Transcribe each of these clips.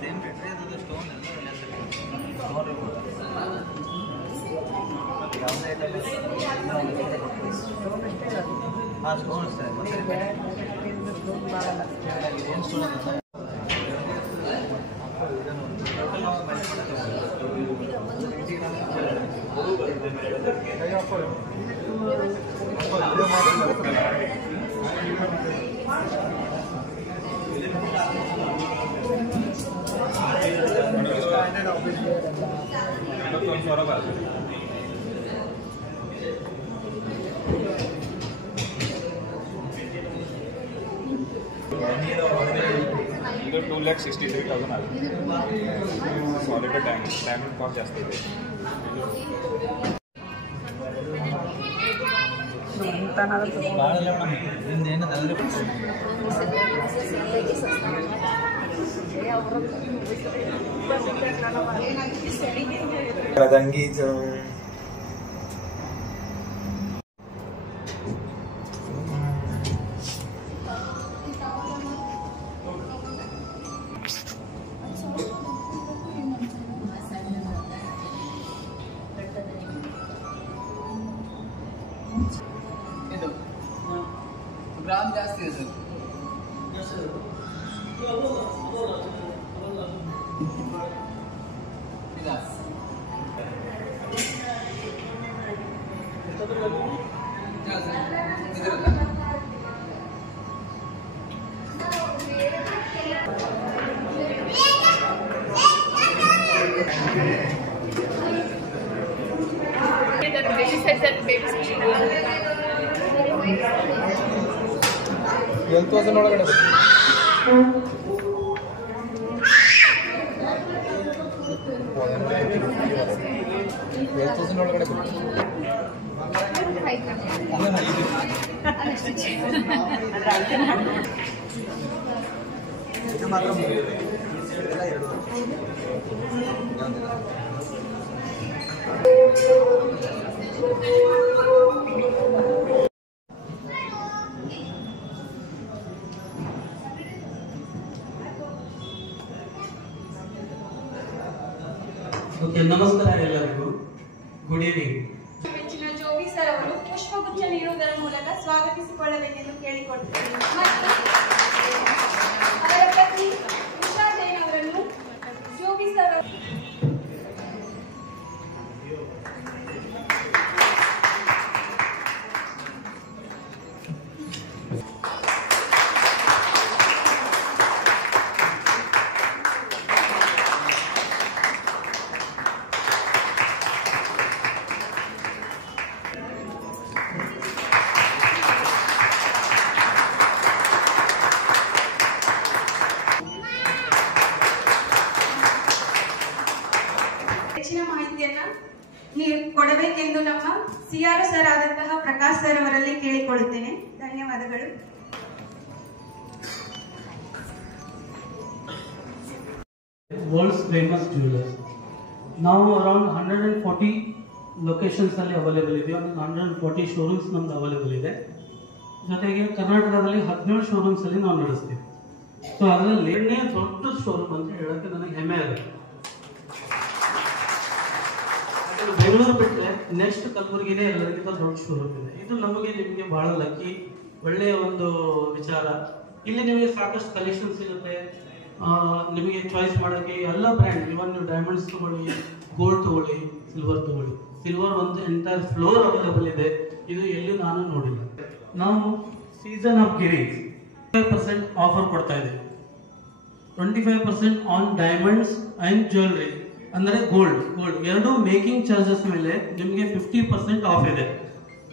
Same rate stone ಯಾವುದೇ ಹಾಂ stone ಅಷ್ಟೇ ಏನು ಸ್ಟೋನ್ ಇದು 2,63,000 ಆಗುತ್ತೆ. ಸಾಲಿಡ್ ಡೈಮಂಡ್ ಕಾಸ್ಟ್ ಜಾಸ್ತಿ ಇದೆ. ಇದು ಗ್ರಾಮ್ ಜಾಸ್ತಿ ಇದೆ ಸರ್. ಒಳಗಡೆ ಓಕೆ, ನಮಸ್ಕಾರ ಎಲ್ಲರಿಗೂ. Good evening. ಮೆಚ್ಚಿನ ಜೋಗಿ ಸರ್ ಅವರು ಪುಷ್ಪಗುಚ್ಛ ನೀಡುವುದರ ಮೂಲಕ ಸ್ವಾಗತಿಸಿಕೊಳ್ಳಬೇಕೆಂದು ಕೇಳಿಕೊಳ್ತೇನೆ. ಮತ್ತು ಅವರ ಪತ್ನಿ ಉಷಾ ಜೈನ್ ಅವರನ್ನು ಜೋಗಿ ಸರ್ ಹೆಚ್ಚಿನ ಮಾಹಿತಿಯನ್ನ ಕೊಡಬೇಕೆಂದು ನಮ್ಮ ಸಿಆರ್ಒ ಸರ್ ಆದಂತಹ ಪ್ರಕಾಶ್ ಸರ್ ಅವರಲ್ಲಿ ಕೇಳಿಕೊಳ್ಳುತ್ತೇನೆ. ಧನ್ಯವಾದಗಳು. World's famous jewellers. ನಾವು ಅರೌಂಡ್ 140 ಲೊಕೇಶನ್ಸ್ ಅಲ್ಲಿ ಅವೈಲೇಬಲ್ ಇದೆ. ಒಂದು 140 ಶೋರೂಮ್ಸ್ ನಮ್ದು ಅವೈಲೇಬಲ್ ಇದೆ. ಜೊತೆಗೆ ಕರ್ನಾಟಕದಲ್ಲಿ 17 ಶೋರೂಮ್ಸ್ ಅಲ್ಲಿ ನಾವು ನಡೆಸ್ತೀವಿ. ಸೊ ಅದರಲ್ಲಿ ಎರಡನೇ ದೊಡ್ಡ ಶೋರೂಮ್ ಅಂತ ಹೇಳಕ್ಕೆ ನನಗೆ ಹೆಮ್ಮೆ ಆಗುತ್ತೆ. ಬೆಂಗಳೂರು ಬಿಟ್ಟರೆ ನೆಕ್ಸ್ಟ್ ಕಲಬುರಗಿನೇ ಎಲ್ಲರಿಗಿಂತ ದೊಡ್ಡ ಶೋರೂಮ್ ಇದೆ. ಇದು ನಮಗೆ ನಿಮಗೆ ಬಹಳ ಲಕ್ಕಿ, ಒಳ್ಳೆಯ ಒಂದು ವಿಚಾರ. ಇಲ್ಲಿ ನಿಮಗೆ ಸಾಕಷ್ಟು ಕಲೆಕ್ಷನ್ ಸಿಗುತ್ತೆ. ನಿಮಗೆ ಚಾಯ್ಸ್ ಮಾಡೋಕ್ಕೆ ಎಲ್ಲ ಬ್ರ್ಯಾಂಡ್, ಇವನ್ ನೀವು ಡೈಮಂಡ್ಸ್ ತಗೊಳ್ಳಿ, ಗೋಲ್ಡ್ ತಗೊಳ್ಳಿ, ಸಿಲ್ವರ್ ತಗೊಳ್ಳಿ. ಸಿಲ್ವರ್ ಒಂದು ಎಂಟೈರ್ ಫ್ಲೋರ್ ಅವೈಲೇಬಲ್ ಇದೆ. ಇದು ಎಲ್ಲಿ ನಾನು ನೋಡಿಲ್ಲ. ನಾವು ಸೀಸನ್ ಆಫ್ ಗಿವಿಂಗ್ 25% ಆಫರ್ ಕೊಡ್ತಾ ಇದ್ದೀವಿ. 25% ಆನ್ ಡೈಮಂಡ್ಸ್ ಅಂಡ್ ಜ್ಯುವೆಲ್ರಿ ಅಂದರೆ ಗೋಲ್ಡ್ ಎರಡು ಮೇಕಿಂಗ್ ಚಾರ್ಜಸ್ ಮೇಲೆ ನಿಮಗೆ 50% ಆಫ್ ಇದೆ.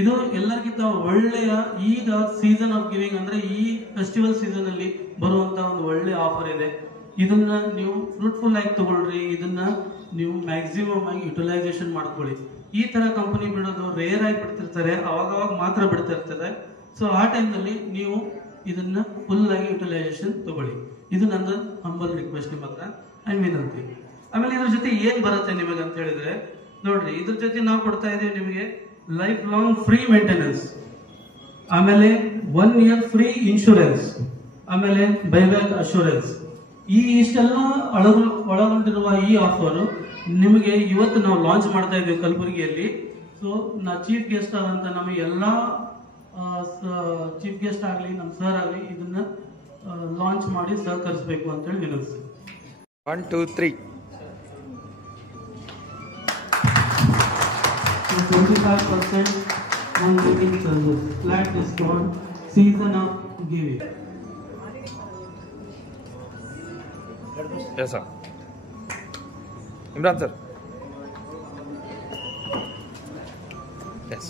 ಇದು ಎಲ್ಲರಿಗಿಂತ ಒಳ್ಳೆಯ ಈಗ ಸೀಸನ್ ಆಫ್ ಗಿವಿಂಗ್ ಅಂದ್ರೆ ಈ ಫೆಸ್ಟಿವಲ್ ಸೀಸನ್ ಅಲ್ಲಿ ಬರುವಂತ ಒಂದು ಒಳ್ಳೆ ಆಫರ್ ಇದೆ. ಇದನ್ನ ನೀವು ಫ್ರೂಟ್ಫುಲ್ ಆಗಿ ತಗೊಳ್ರಿ. ಇದನ್ನ ನೀವು ಮ್ಯಾಕ್ಸಿಮಮ್ ಆಗಿ ಯುಟಿಲೈಸೇಷನ್ ಮಾಡ್ಕೊಳ್ಳಿ. ಈ ತರ ಕಂಪನಿ ಬಿಡೋದು ರೇರ್ ಆಗಿ ಬಿಡ್ತಿರ್ತಾರೆ, ಅವಾಗ ಮಾತ್ರ ಬಿಡ್ತಿರ್ತದೆ. ಸೊ ಆ ಟೈಮ್ನಲ್ಲಿ ನೀವು ಇದನ್ನ ಫುಲ್ ಆಗಿ ಯುಟಿಲೈಸೇಷನ್ ತಗೊಳ್ಳಿ. ಇದು ನನ್ನ ಹಂಬಲ್ ರಿಕ್ವೆಸ್ಟ್ ನಿಮ್ಮ ಹತ್ರ ಅಂಡ್ ವಿನಂತಿ. ಆಮೇಲೆ ಇದ್ರ ಜೊತೆ ಏನ್ ಬರುತ್ತೆ ನಿಮಗೆ ಅಂತ ಹೇಳಿದ್ರೆ, ನೋಡ್ರಿ, ಇದ್ರ ಜೊತೆ ನಾವು ಕೊಡ್ತಾ ಇದೀವಿ ನಿಮಗೆ ಲೈಫ್ ಲಾಂಗ್ ಫ್ರೀ ಮೇಂಟೆನೆನ್ಸ್, ಆಮೇಲೆ 1 year ಫ್ರೀ ಇನ್ಶೂರೆನ್ಸ್, ಆಮೇಲೆ ಬೈಬ್ಯಾಕ್ ಅಶೂರೆನ್ಸ್. ಇಷ್ಟೆಲ್ಲ ಒಳಗೊಂಡಿರುವ ಈ ಆಫರ್ ನಿಮಗೆ ಇವತ್ತು ನಾವು ಲಾಂಚ್ ಮಾಡ್ತಾ ಇದ್ದೀವಿ ಕಲಬುರಗಿಯಲ್ಲಿ. ಸೊ ನಾ ಚೀಫ್ ಗೆಸ್ಟ್ ಆದಂತ ನಮ್ಮ ಎಲ್ಲ ಚೀಫ್ ಗೆಸ್ಟ್ ಆಗಲಿ ನಮ್ಮ ಸರ್ ಆಗಲಿ ಇದನ್ನ ಲಾಂಚ್ ಮಾಡಿ ಸಹಕರಿಸಬೇಕು ಅಂತೇಳಿ ವಿನಂತಿಸ್ತೀನಿ. 1 2 3 25% on making service, flat discount, season of giving. Yes sir. Imran sir. Yes.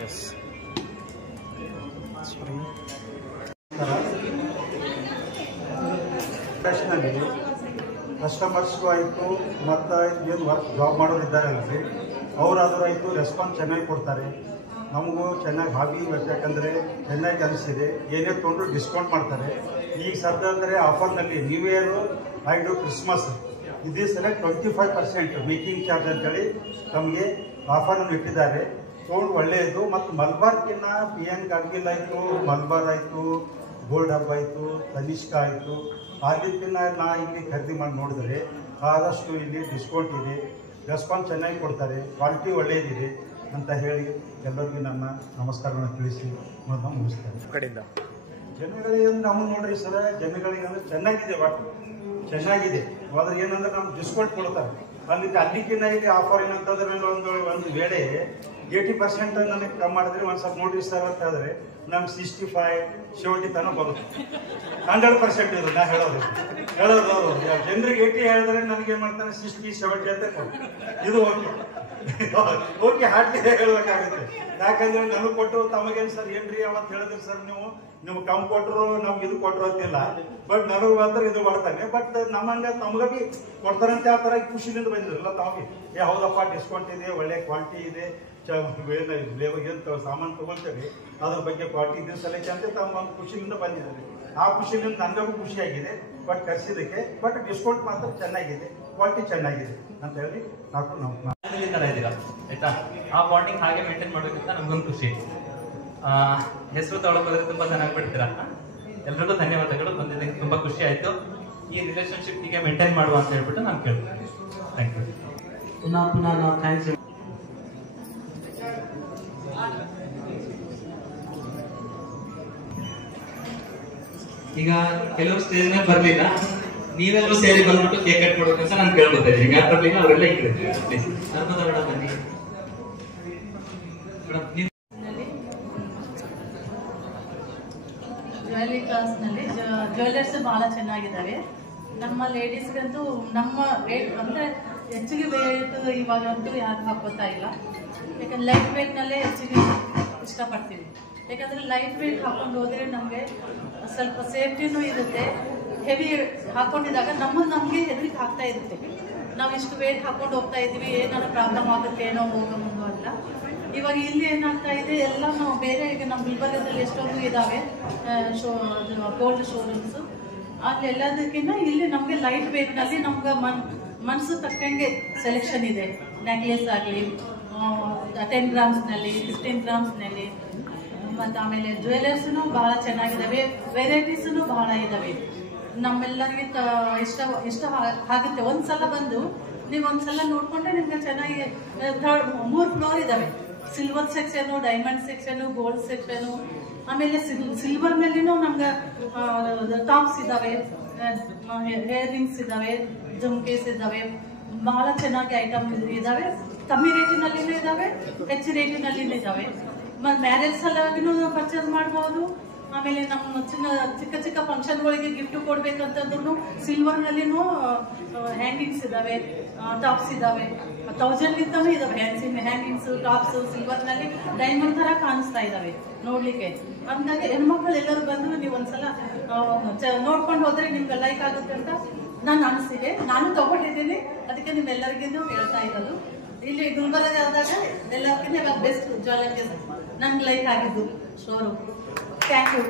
Yes. Sorry. ಕಸ್ಟಮರ್ಸ್ಗೂ ಆಯಿತು ಮತ್ತು ಏನು ವರ್ಕ್ ಜಾಬ್ ಮಾಡೋರು ಇದ್ದಾರಲ್ರಿ ಅವರಾದರೂ ಆಯಿತು ರೆಸ್ಪಾನ್ಸ್ ಚೆನ್ನಾಗಿ ಕೊಡ್ತಾರೆ. ನಮಗೂ ಚೆನ್ನಾಗಿ ಹಾಬಿ ಯಾಕಂದರೆ ಚೆನ್ನಾಗಿ ಅನಿಸಿದೆ. ಏನೇ ತೊಗೊಂಡ್ರು ಡಿಸ್ಕೌಂಟ್ ಮಾಡ್ತಾರೆ. ಈಗ ಸದ್ಯ ಅಂದರೆ ಆಫರ್ನಲ್ಲಿ ನ್ಯೂ ಇಯರು ಆಯ್ತು ಕ್ರಿಸ್ಮಸ್ ಇದೇ ಸಲ 25% ಮೇಕಿಂಗ್ ಚಾರ್ಜ್ ಅಂತೇಳಿ ತಮಗೆ ಆಫರನ್ನು ಇಟ್ಟಿದ್ದಾರೆ. ತೊಗೊಂಡು ಒಳ್ಳೆಯದು. ಮತ್ತು ಮಲ್ಬಾರ್ಕಿನ್ನ PN ಕಾರ್ಗಿಲ್ ಆಯಿತು, ಮಲ್ಬಾರ್ ಆಯಿತು, ಗೋಲ್ಡ್ ಹಬ್ ಆಯಿತು, ತನಿಷ್ಕ ಆಯಿತು, ಆಗಿನ ನಾ ಇಲ್ಲಿ ಖರೀದಿ ಮಾಡಿ ನೋಡಿದ್ರೆ ಆದಷ್ಟು ಇಲ್ಲಿ ಡಿಸ್ಕೌಂಟ್ ಇದೆ, ರೆಸ್ಪಾನ್ಸ್ ಚೆನ್ನಾಗಿ ಕೊಡ್ತಾರೆ, ಕ್ವಾಲಿಟಿ ಒಳ್ಳೆಯದಿದೆ ಅಂತ ಹೇಳಿ ಎಲ್ಲರಿಗೂ ನನ್ನ ನಮಸ್ಕಾರವನ್ನು ತಿಳಿಸಿ ಮುಗಿಸ್ತಾರೆ. ಕಡೆಯಿಂದ ಜನಗಳಿಗೆ ನಾವು ನೋಡ್ರಿ ಸರ್, ಜನಗಳಿಗೆ ಅಂದ್ರೆ ಚೆನ್ನಾಗಿದೆ, ಒಟ್ಟು ಚೆನ್ನಾಗಿದೆ. ಆದ್ರೆ ಏನಂದ್ರೆ ನಮ್ಗೆ ಡಿಸ್ಕೌಂಟ್ ಕೊಡ್ತಾರೆ. ಅಲ್ಲಿಗಿನ್ನ ಇಲ್ಲಿ ಆಫರ್ ಏನಂತಂದ್ರೆ ಒಂದು ವೇಳೆ 80% ನನಗೆ ಕಮ್ಮಿ ಮಾಡಿದ್ರೆ ಒಂದು ಸ್ವಲ್ಪ ನೋಡ್ರಿ ಸರ್ ಅಂತ ಹೇಳಿದ್ರೆ ನಮ್ಗೆ 65, 70 ತನಕ ಬರುತ್ತೆ. 100% ಇದು ನಾ ಹೇಳೋದು ಜನರಿಗೆ 80 ಹೇಳಿದ್ರೆ ನನಗೆ ಏನ್ ಮಾಡ್ತಾನೆ 60, 70 ಅಂತ ಇದು ಓಕೆ ಹಾಟ್ಲಿ ಹೇಳ್ಬೇಕಾಗುತ್ತೆ. ಯಾಕಂದ್ರೆ ನನಗೆ ಕೊಟ್ಟು ತಮಗೇನು ಸರ್ ಏನ್ರಿ ಅವತ್ತು ಹೇಳಿದ್ರಿ ಸರ್ ನೀವು ಕಮ್ಮಿ ಕೊಟ್ಟರು ನಮ್ಗೆ ಇದು ಕೊಟ್ಟರು ಅಂತಿಲ್ಲ. ಬಟ್ ನನಗೆ ಮಾತ್ರ ಇದು ಮಾಡ್ತಾನೆ. ಬಟ್ ನಮ್ಮಂಗೆ ತಮ್ಗೆ ಬಿ ಕೊಡ್ತಾರಂತೆ ಆ ಥರ ಖುಷಿಲಿಂದ ಬಂದಿರಲ್ಲ ತಮಗೆ. ಹೌದಪ್ಪ ಡಿಸ್ಕೌಂಟ್ ಇದೆ, ಒಳ್ಳೆ ಕ್ವಾಲಿಟಿ ಇದೆ, ಏನು ಸಾಮಾನು ತೊಗೊಳ್ತೇವೆ ಅದ್ರ ಬಗ್ಗೆ ಕ್ವಾಲಿಟಿ ಇದ್ರ ಸಲಕ್ಕೆ ಅಂತ ತಮ್ಮ ಒಂದು ಖುಷಿಲಿಂದ ಬಂದಿದ್ದಾರೆ. ಆ ಖುಷಿಲಿಂದ ನನಗೂ ಖುಷಿಯಾಗಿದೆ. ಬಟ್ ಕರ್ಸಿದ್ದಕ್ಕೆ ಬಟ್ ಡಿಸ್ಕೌಂಟ್ ಮಾತ್ರ ಚೆನ್ನಾಗಿದೆ, ಕ್ವಾಲಿಟಿ ಚೆನ್ನಾಗಿದೆ ಅಂತ ಹೇಳಿ ನಾವು ಇದ್ದೀರಾ ಆಯ್ತಾ. ಆ ಬಾಂಡಿಂಗ್ ಹಾಗೆ ಮೇಂಟೈನ್ ಮಾಡೋದಕ್ಕಿಂತ ನಮ್ಗೊಂದು ಖುಷಿ. ಹೆಸರು ತಗೊಳ್ಳೋದ್ರೆ ತುಂಬಾ ಚೆನ್ನಾಗಿ ಬಿಡ್ತೀರಾ. ಎಲ್ರಿಗೂ ಧನ್ಯವಾದಗಳು. ಬಂದಿದ್ದಕ್ಕೆ ತುಂಬಾ ಖುಷಿ ಆಯ್ತು. ಈ ರಿಲೇಶನ್ಶಿಪ್ ಹೀಗೆ ಮೇಂಟೈನ್ ಮಾಡುವ ಅಂತ ಹೇಳ್ಬಿಟ್ಟು ನಾನು ಕೇಳ್ತೀನಿ. Thank you. ಪುನಃ ಥ್ಯಾಂಕ್ಸ್. ಈಗ ಕೆಲವು ಸ್ಟೇಜ್ ಮೇಲೆ ಬರ್ಲಿಲ್ಲ, ನೀವೆಲ್ಲರೂ ಸೇರಿ ಬಂದ್ಬಿಟ್ಟು ಕೇಕ್ ಕಟ್ ಮಾಡ್ಬೇಕಂತ ನಾನು ಕೇಳ್ಕೊತಾ ಇದ್ದೀನಿ. ಯಾರು ಬರ್ಲಿಲ್ಲ ಅವರೆಲ್ಲ ಇದ್ರೆ ಪ್ಲೀಸ್ ನರ್ಮದಾ ಮೇಡಮ್ ಬನ್ನಿ. ಜ್ಯುವೆಲ್ಲರಿ ಕ್ಲಾಸ್ನಲ್ಲಿ ಜ್ಯುವೆಲ್ಲರ್ಸ್ ಬಹಳ ಚೆನ್ನಾಗಿದ್ದಾವೆ. ನಮ್ಮ ಲೇಡೀಸ್ಗಂತೂ ನಮ್ಮ ವೇಟ್ ಅಂದರೆ ಹೆಚ್ಚಿಗೆ ವೇಟ್ ಇವಾಗಂತೂ ಯಾರು ಹಾಕೋತಾ ಇಲ್ಲ. ಯಾಕಂದ್ರೆ ಲೈಟ್ ವೇಟ್ನಲ್ಲೇ ಹೆಚ್ಚಿಗೆ ಇಷ್ಟಪಡ್ತೀವಿ. ಯಾಕಂದರೆ ಲೈಟ್ ವೇಟ್ ಹಾಕೊಂಡು ಹೋದರೆ ನಮಗೆ ಸ್ವಲ್ಪ ಸೇಫ್ಟಿನೂ ಇರುತ್ತೆ. ಹೆವಿ ಹಾಕೊಂಡಿದಾಗ ನಮಗೆ ಹೆದರಿಕೆ ಆಗ್ತಾ ಇರುತ್ತೆ. ನಾವು ಇಷ್ಟು ವೇಟ್ ಹಾಕೊಂಡು ಹೋಗ್ತಾ ಇದ್ದೀವಿ, ಏನಾದ್ರು ಪ್ರಾಬ್ಲಮ್ ಆಗುತ್ತೆ ಏನೋ ಹೋಗೋ ಮುಂದೆ ಅಂತ. ಇವಾಗ ಇಲ್ಲಿ ಏನಾಗ್ತಾ ಇದೆ ಎಲ್ಲ ನಾವು ಬೇರೆ, ಈಗ ನಮ್ಮ ಗುಲ್ಬರ್ಗದಲ್ಲಿ ಎಷ್ಟೊಂದು ಇದ್ದಾವೆ ಗೋಲ್ಡ್ ಶೋರೂಮ್ಸು. ಅಲ್ಲಿ ಎಲ್ಲದಕ್ಕಿಂತ ಇಲ್ಲಿ ನಮಗೆ ಲೈಟ್ ವೇಟ್ನಲ್ಲಿ ನಮ್ಗೆ ಮನಸ್ಸು ತಕ್ಕಂಗೆ ಸೆಲೆಕ್ಷನ್ ಇದೆ. ನೆಕ್ಲೆಸ್ ಆಗಲಿ 10 ಗ್ರಾಮ್ಸ್ನಲ್ಲಿ, 15 ಗ್ರಾಮ್ಸ್ನಲ್ಲಿ, ಮತ್ತು ಆಮೇಲೆ ಜ್ಯುವೆಲರ್ಸ್ನು ಬಹಳ ಚೆನ್ನಾಗಿದ್ದಾವೆ. ವೆರೈಟೀಸೂ ಬಹಳ ಇದ್ದಾವೆ. ನಮ್ಮೆಲ್ಲರಿಗೆ ಇಷ್ಟ ಆಗುತ್ತೆ. ಒಂದ್ಸಲ ಬಂದು ನೀವು ಒಂದ್ಸಲ ನೋಡ್ಕೊಂಡ್ರೆ ನಿಮ್ಗೆ ಚೆನ್ನಾಗಿ 3 ಫ್ಲೋರ್ ಇದಾವೆ. Silver section, diamond section, gold section, ಆಮೇಲೆ ಸಿಲ್ವರ್ ಮೇಲಿನೂ ನಮ್ಗೆ ಟಾಪ್ಸ್ ಇದಾವೆ, ಹೇರ್ ರಿಂಗ್ಸ್ ಇದಾವೆ, ಜುಮ್ಕೇಸ್ ಇದಾವೆ. ಬಹಳ ಚೆನ್ನಾಗಿ ಐಟಮ್ ಇದಾವೆ. ಕಮ್ಮಿ ರೇಟಿನಲ್ಲಿನೂ ಇದಾವೆ, ಹೆಚ್ಚು ರೇಟಿನಲ್ಲಿನೂ ಇದಾವೆ. ಮತ್ತು ಮ್ಯಾರೇಜ್ ಸಲುವಾಗಿನೂ ಪರ್ಚೇಸ್ ಮಾಡ್ಬೋದು. ಆಮೇಲೆ ನಮ್ಮ ಚಿಕ್ಕ ಚಿಕ್ಕ ಫಂಕ್ಷನ್ಗಳಿಗೆ ಗಿಫ್ಟ್ ಕೊಡ್ಬೇಕಂತಂದ್ರೂ ಸಿಲ್ವರ್ನಲ್ಲಿನೂ ಹ್ಯಾಂಗಿಂಗ್ಸ್ ಇದಾವೆ, ಟಾಪ್ಸ್ ಇದಾವೆ. 1000 ಇದಾವೆ ಹ್ಯಾಂಗಿಂಗ್ಸ್, ಟಾಪ್ಸ್ ಸಿಲ್ವರ್ನಲ್ಲಿ ಡೈಮಂಡ್ ತರ ಕಾಣಿಸ್ತಾ ಇದಾವೆ ನೋಡ್ಲಿಕ್ಕೆ. ಹಂಗಾಗಿ ಹೆಣ್ಮಕ್ಳು ಎಲ್ಲರೂ ಬಂದ್ರು ನೀವು ಒಂದ್ಸಲ ನೋಡ್ಕೊಂಡು ಹೋದ್ರೆ ನಿಮ್ಗೆ ಲೈಕ್ ಆಗುತ್ತೆ ಅಂತ ನನ್ನ ಅನಿಸಿಕೆ. ನಾನು ತಗೊಂಡಿದ್ದೀನಿ, ಅದಕ್ಕೆ ನಿಮ್ಮೆಲ್ಲರಿಗೂ ಹೇಳ್ತಾ ಇರೋದು. ಇಲ್ಲಿ ಗುಲ್ಬರ್ಗಾದಾಗ ಎಲ್ಲರಿಗಿಂತ ಇವಾಗ ಬೆಸ್ಟ್ ಜ್ಯುವೆಲ್ಲರಿ ನನ್ಗೆ ಲೈಕ್ ಆಗಿದ್ದು ಶೋರೂಮ್. Thank you.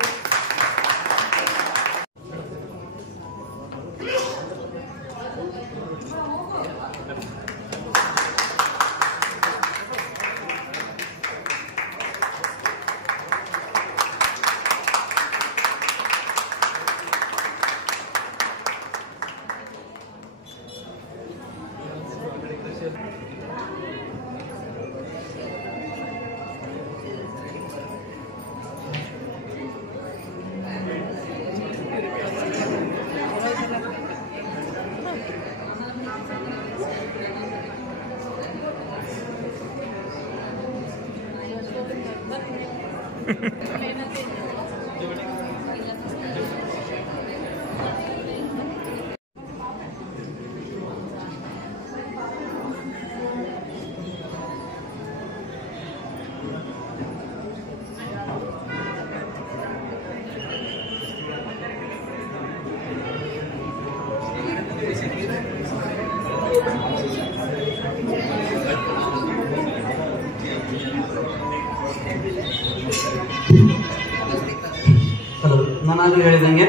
ಹಲೋ, ನಾನಾಗಲೇ ಹೇಳಿದಂಗೆ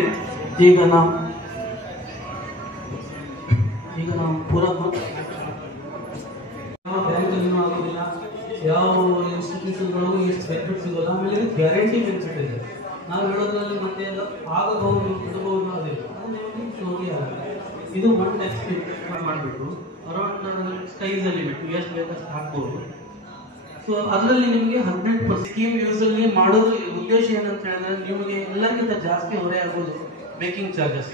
ಈಗ ನಾವು ಪೂರಾ ಯಾವ ಬ್ಯಾಂಕಲ್ಲಿನೂ ಆಗೋದಿಲ್ಲ, ಯಾವ ಇನ್ಸ್ಟಿಟ್ಯೂಷನ್ಗಳಿಗೂ ಇಷ್ಟು ಬೆನಿಫಿಟ್ ಸಿಗೋಲ್ಲ. ಆಮೇಲೆ ಗ್ಯಾರಂಟಿ ಬೆನಿಫಿಟ್ ಇದೆ. ನಾವು ಹೇಳೋದ್ರಲ್ಲಿ ಮತ್ತೆ ಆಗಬಹುದು ಬಿಡಬಹುದು ಅದಿಲ್ಲ, ಅದು ನಿಮಗೆ ಸ್ಟೋರಿ ಆಗಲ್ಲ. ಇದು ಒನ್ ಟೈಪ್ ಮಾಡಿಬಿಟ್ಟು ಅರೌಂಡ್ ಸ್ಕೈಸ್ ಲಿಮಿಟ್ ಎಷ್ಟು ಬೇಕಷ್ಟು ಹಾಕ್ಬೋದು. ಸೊ ಅದರಲ್ಲಿ ನಿಮಗೆ 18% ಸ್ಕೀಮ್ ಯೂಸಲ್ಲಿ ಮಾಡೋದ್ರ ಉದ್ದೇಶ ಏನಂತ ಹೇಳಿದ್ರೆ ನಿಮಗೆ ಎಲ್ಲರಿಗಿಂತ ಜಾಸ್ತಿ ಹೊರೆ ಆಗೋದು ಮೇಕಿಂಗ್ ಚಾರ್ಜಸ್.